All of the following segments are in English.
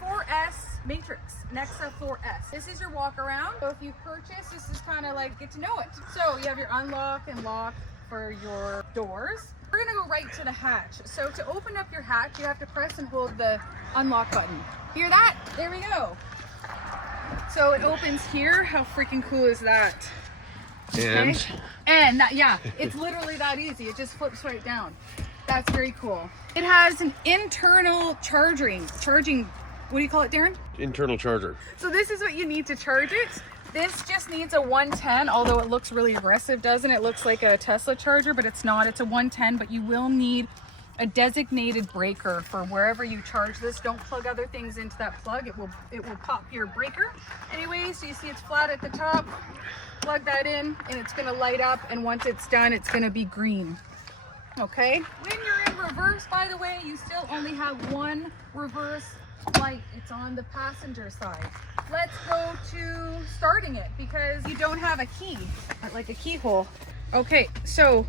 4S Matrix, Nexa 4S. This is your walk around. So if you purchase, this is kind of like get to know it. So you have your unlock and lock for your doors. We're gonna go right to the hatch. So to open up your hatch, you have to press and hold the unlock button. Hear that? There we go. So it opens here. How freaking cool is that? Okay. And that, yeah, it's literally that easy. It just flips right down. That's very cool. It has an internal charging, what do you call it, Darren? Internal charger. So this is what you need to charge it. This just needs a 110, although it looks really aggressive, doesn't it? It looks like a Tesla charger, but it's not. It's a 110, but you will need a designated breaker for wherever you charge this. Don't plug other things into that plug. It will pop your breaker. Anyway, so you see it's flat at the top. Plug that in and it's gonna light up, and once it's done, it's gonna be green. Okay? When you're in reverse, by the way, you still only have one reverse light. It's on the passenger side. Let's go to starting it because you don't have a key, like a keyhole. Okay, so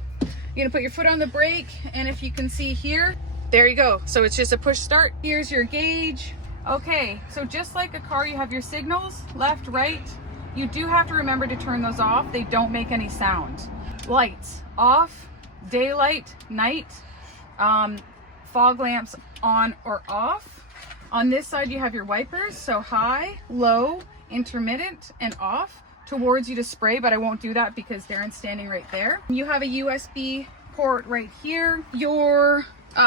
you're gonna put your foot on the brake, and if you can see here, there you go. So it's just a push start. Here's your gauge. Okay, so just like a car, you have your signals, left, right. You do have to remember to turn those off. They don't make any sound. Lights off, daylight, night, fog lamps on or off. On this side, you have your wipers. So high, low, intermittent, and off. Towards you to spray, but I won't do that because Darren's standing right there. You have a USB port right here. Your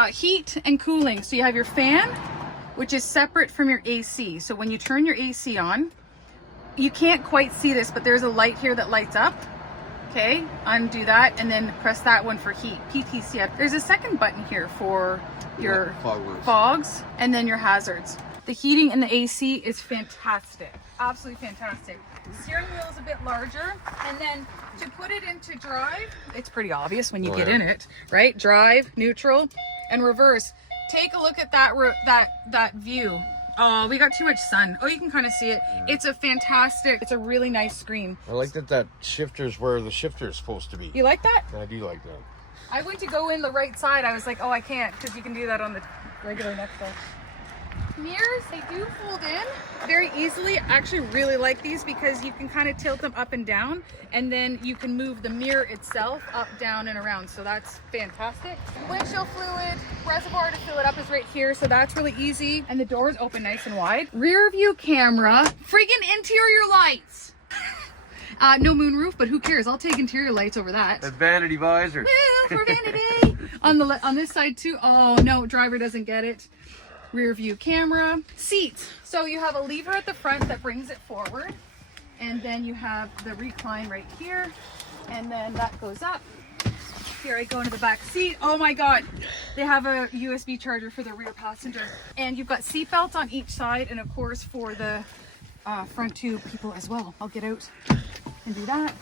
heat and cooling. So you have your fan, which is separate from your AC. So when you turn your AC on, you can't quite see this, but there's a light here that lights up. Okay, undo that and then press that one for heat, PTC. There's a second button here for your fogs and then your hazards. The heating and the AC is fantastic, absolutely fantastic. The steering wheel is a bit larger, and then to put it into drive, it's pretty obvious when you get in it, right? Drive, neutral, and reverse. Take a look at that view. Oh, we got too much sun. Oh, you can kind of see it. Yeah. It's a really nice screen. I like that shifter's where the shifter is supposed to be. You like that? I do like that. I went to go in the right side. I was like, oh, I can't, because you can do that on the regular Nexa. Mirrors, they do fold in very easily. I actually really like these because you can kind of tilt them up and down, and then you can move the mirror itself up, down, and around. So that's fantastic. Windshield fluid reservoir to fill it up is right here, so that's really easy. And the doors open nice and wide. Rear view camera, friggin' interior lights. No moonroof, but who cares? I'll take interior lights over that. That vanity visor. Woo, for vanity. On this side too. Oh no, driver doesn't get it. Rear view camera. Seats. So you have a lever at the front that brings it forward, and then you have the recline right here, and then that goes up. Here I go into the back seat. Oh my god, they have a USB charger for the rear passenger, and you've got seat belts on each side, and of course for the front two people as well. I'll get out and do that.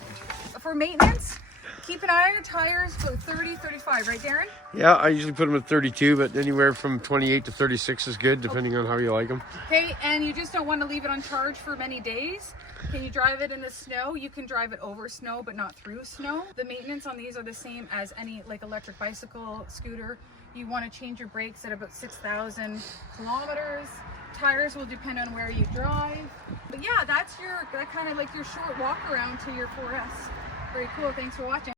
For maintenance, keep an eye on your tires, go 30, 35, right Darren? Yeah, I usually put them at 32, but anywhere from 28 to 36 is good, depending on how you like them. Okay, and you just don't want to leave it on charge for many days. Can you drive it in the snow? You can drive it over snow, but not through snow. The maintenance on these are the same as any like electric bicycle, scooter. You want to change your brakes at about 6,000 kilometers. Tires will depend on where you drive. But yeah, that's that kind of like your short walk around to your 4S. Very cool. Thanks for watching.